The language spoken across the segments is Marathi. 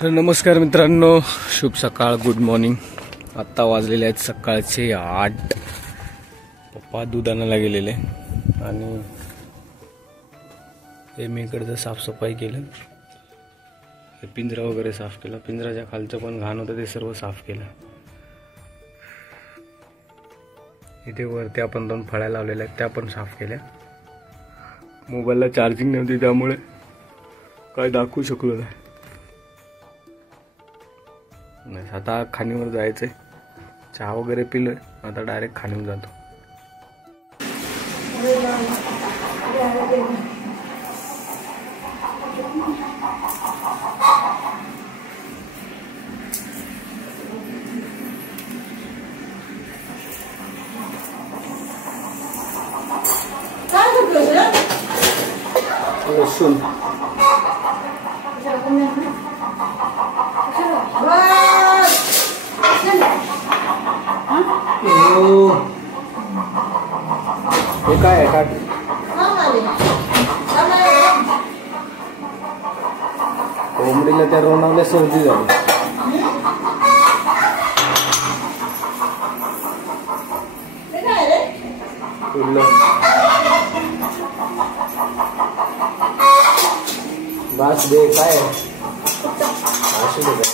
तर नमस्कार मित्रांनो, शुभ सकाळ, गुड मॉर्निंग। आत्ता वाजलेले आहेत सकाळचे 8। पप्पा दूध आणायला गेलेले आणि हे मी इकडचं साफसफाई केलं, हे पिंजरा वगैरे साफ केला, पिंजराच्या खालचं पण घाण होतं ते सर्व साफ केलं। इथे वरती आपण 2 फळ्या लावलेल्या आहेत त्या पण साफ केल्या। मोबाईलला चार्जिंग नव्हती त्यामुळे काय दाखवू शकलो नाही। आता खाणीवर जायचंय, चहा वगैरे पिलोय, आता डायरेक्ट खाणीवर जातो। लसूण हे काय आहे? कोंबडीला त्या रोनावल्या सर्दी झाली। बास दे काय असू दे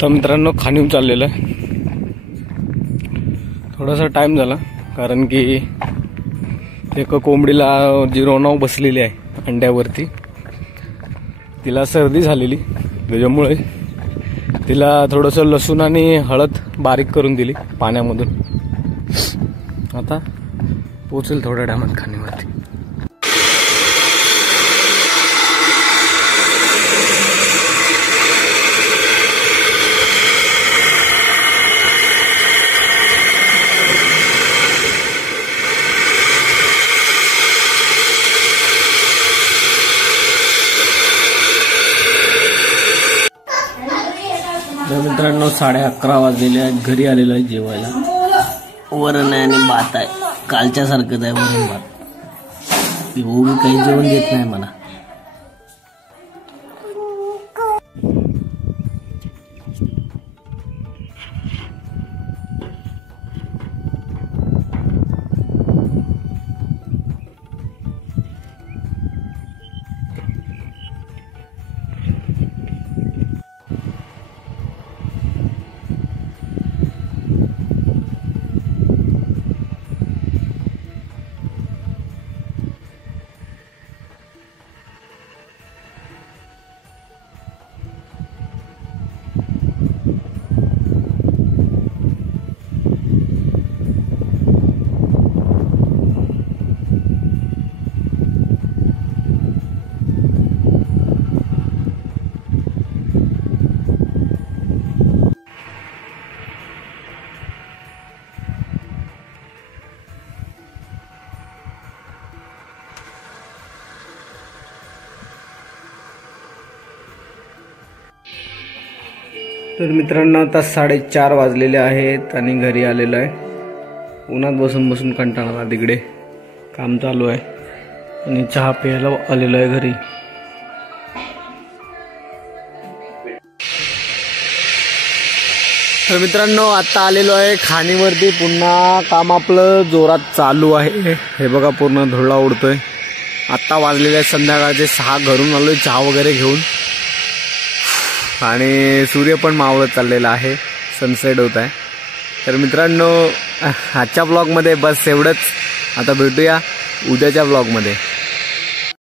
तर मित्रांनो, खाणीवर चाललेलं आहे। थोडासा टाइम झाला कारण की एक कोंबडीला जी रोनाव बसलेली आहे अंड्यावरती, तिला सर्दी झालेली, त्याच्यामुळे तिला थोडंसं लसूण आणि हळद बारीक करून दिली पाण्यामधून। आता पोचेल थोड्या टायमात खाणीवरती। मित्रांनो, 11:30 वाजलेले आहेत। घरी आलेलो आहे जेवायला। वरण आहे आणि भात आहे, कालच्या सारखंच आहे वरण भात। एवढं काही जेवण देत नाही मला। तर मित्रांनो, आता 4:30 वाजलेले आहेत आणि घरी आलेलो आहे। उन्हात बसून बसून कंटाळा आला, तिकडे काम चालू आहे आणि चहा प्यायला आलेलो आहे घरी। तर मित्रांनो, आता आलेलो आहे खाणीवरती, पुन्हा काम आपलं जोरात चालू आहे। हे बघा, पूर्ण धुळा उडतोय। आता वाजलेले संध्याकाळचे 6, घरून आलोय चहा वगैरे घेऊन। आणि सूर्य पण मावळत चाललेला आहे, सनसेट होत आहे। तर मित्रांनो आजच्या ब्लॉगमध्ये बस एवढंच। आता भेटूया उद्याच्या ब्लॉगमध्ये।